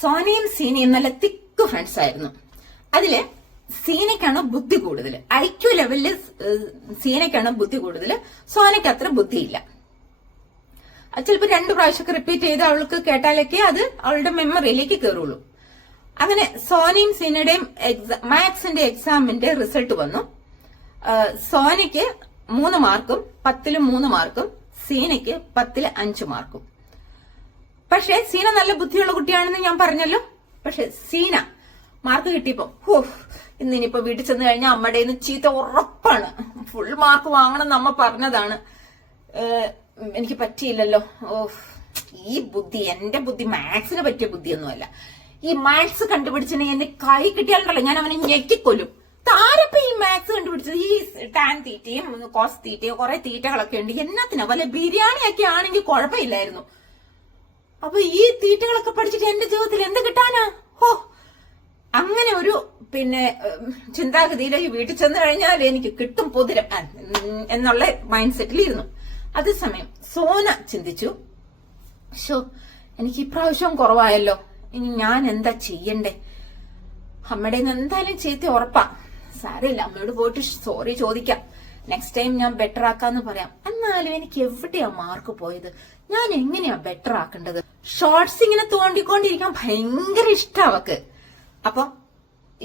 സോനയും സീനയും നല്ല തിക്ക് ഫ്രണ്ട്സ് ആയിരുന്നു. അതില് സീനയ്ക്കാണ് ബുദ്ധി കൂടുതൽ. ഐക്യു ലെവലില് സീനയ്ക്കാണ് ബുദ്ധി കൂടുതൽ, സോനയ്ക്ക് അത്ര ബുദ്ധിയില്ല. ചിലപ്പോൾ 2 പ്രാവശ്യമൊക്കെ റിപ്പീറ്റ് ചെയ്ത് അവൾക്ക് കേട്ടാലൊക്കെ അത് അവളുടെ മെമ്മറിയിലേക്ക് കയറുള്ളൂ. അങ്ങനെ സോനയും സീനയുടെയും മാത്സിന്റെ എക്സാമിന്റെ റിസൾട്ട് വന്നു. സോനയ്ക്ക് 3 മാർക്കും 10ൽ 3 മാർക്കും, സീനയ്ക്ക് 10ൽ 5 മാർക്കും. പക്ഷെ സീന നല്ല ബുദ്ധിയുള്ള കുട്ടിയാണെന്ന് ഞാൻ പറഞ്ഞല്ലോ. പക്ഷെ സീന മാർക്ക് കിട്ടിയപ്പോ ഇന്നിനിപ്പോ വീട്ടിൽ ചെന്ന് കഴിഞ്ഞാൽ അമ്മയുടെ ചീത്ത ഉറപ്പാണ്. ഫുൾ മാർക്ക് വാങ്ങണം എന്ന് അമ്മ പറഞ്ഞതാണ്, എനിക്ക് പറ്റിയില്ലല്ലോ. ഈ ബുദ്ധി, എന്റെ ബുദ്ധി മാത്സിന് പറ്റിയ ബുദ്ധിയൊന്നുമല്ല. ഈ മാത്സ് കണ്ടുപിടിച്ചിട്ട് എന്റെ കൈ കിട്ടിയാലുണ്ടല്ലോ ഞാൻ അവനെ ഞെക്കിക്കൊല്ലും. താരപ്പ ഈ മാത്സ് കണ്ടുപിടിച്ചത്? ഈ ടാൻ തീറ്റയും കോസ് തീറ്റയും കുറെ തീറ്റകളൊക്കെ ഉണ്ട്. എന്നാത്തിനാ? വല്ല ബിരിയാണിയൊക്കെ ആണെങ്കിൽ കുഴപ്പമില്ലായിരുന്നു. അപ്പൊ ഈ തീറ്റകളൊക്കെ പഠിച്ചിട്ട് എന്റെ ജീവിതത്തിൽ എന്ത് കിട്ടാനാ? അങ്ങനെ ഒരു ചിന്താഗതിയിൽ ഈ വീട്ടിൽ ചെന്ന് കഴിഞ്ഞാൽ എനിക്ക് കിട്ടും പൊതിരം എന്നുള്ള മൈൻഡ് സെറ്റിലിരുന്നു. അതേസമയം സോന ചിന്തിച്ചു, എനിക്ക് ഇപ്രാവശ്യം കുറവായല്ലോ, ഇനി ഞാൻ എന്താ ചെയ്യണ്ടേ? അമ്മയുടെ എന്തായാലും ചീത്ത ഉറപ്പാ. സാരമില്ല, അമ്മയോട് പോയിട്ട് സോറി ചോദിക്കാം, നെക്സ്റ്റ് ടൈം ഞാൻ ബെറ്റർ ആക്കാന്ന് പറയാം. എന്നാലും എനിക്ക് എവിടെയാ മാർക്ക് പോയത്? ഞാൻ എങ്ങനെയാ ബെറ്റർ ആക്കേണ്ടത്? ഷോർട്സ് ഇങ്ങനെ തോണ്ടിക്കൊണ്ടിരിക്കാൻ ഭയങ്കര ഇഷ്ടാ അവക്ക്. അപ്പൊ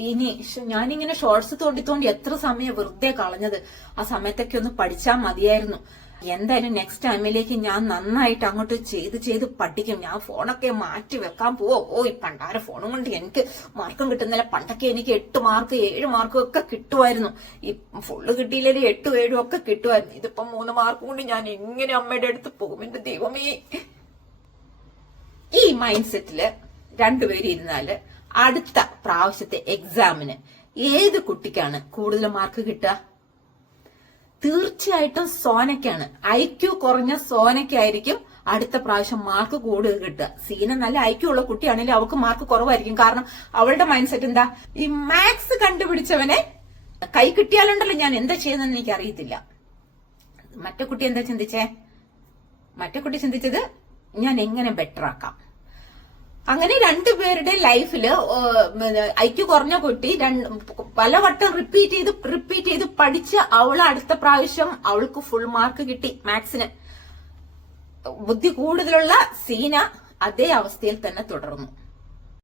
ഇനി ഞാനിങ്ങനെ ഷോർട്സ് തോണ്ടി എത്ര സമയം വെറുതെ കളഞ്ഞത്. ആ സമയത്തൊക്കെ ഒന്ന് പഠിച്ചാൽ മതിയായിരുന്നു. എന്തായാലും നെക്സ്റ്റ് ടൈമിലേക്ക് ഞാൻ നന്നായിട്ട് അങ്ങോട്ട് ചെയ്ത് പഠിക്കും. ഞാൻ ഫോണൊക്കെ മാറ്റി വെക്കാൻ പോവോ. ഈ പണ്ടാര ഫോണും കൊണ്ട് എനിക്ക് മാർക്കും കിട്ടുന്നില്ല. പണ്ടൊക്കെ എനിക്ക് 8 മാർക്ക് 7 മാർക്കും ഒക്കെ കിട്ടുമായിരുന്നു. ഈ ഫുള്ള് കിട്ടിയില്ലേ 8, 7 ഒക്കെ കിട്ടുമായിരുന്നു. ഇതിപ്പോ 3 മാർക്കും കൊണ്ട് ഞാൻ എങ്ങനെ അമ്മയുടെ അടുത്ത് പോകും? എന്റെ ദൈവമേ. ഈ മൈൻഡ് സെറ്റില് രണ്ടുപേരും ഇരുന്നാല് അടുത്ത പ്രാവശ്യത്തെ എക്സാമിന് ഏത് കുട്ടിക്കാണ് കൂടുതൽ മാർക്ക് കിട്ടുക? തീർച്ചയായിട്ടും സോനയ്ക്കാണ്. ഐക്യു കുറഞ്ഞ സോനയ്ക്കായിരിക്കും അടുത്ത പ്രാവശ്യം മാർക്ക് കൂടുതൽ കിട്ടുക. സീന നല്ല ഐക്യു ഉള്ള കുട്ടിയാണെങ്കിൽ അവൾക്ക് മാർക്ക് കുറവായിരിക്കും. കാരണം അവളുടെ മൈൻഡ് സെറ്റ് എന്താ? ഈ മാത്സ് കണ്ടുപിടിച്ചവനെ കൈ കിട്ടിയാലുണ്ടല്ലോ ഞാൻ എന്താ ചെയ്യുന്നതെന്ന് എനിക്ക് അറിയത്തില്ല. മറ്റേ കുട്ടി എന്താ ചിന്തിച്ചേ? മറ്റേ കുട്ടി ചിന്തിച്ചത് ഞാൻ എങ്ങനെ ബെറ്റർ ആക്കാം. അങ്ങനെ രണ്ടുപേരുടെ ലൈഫില് ഐക്യു കുറഞ്ഞ കുട്ടി പലവട്ടം റിപ്പീറ്റ് ചെയ്ത് പഠിച്ച് അവൾ അടുത്ത പ്രാവശ്യം അവൾക്ക് ഫുൾ മാർക്ക് കിട്ടി മാത്സിന്. ബുദ്ധി കൂടുതലുള്ള സീന അതേ അവസ്ഥയിൽ തന്നെ തുടർന്നു.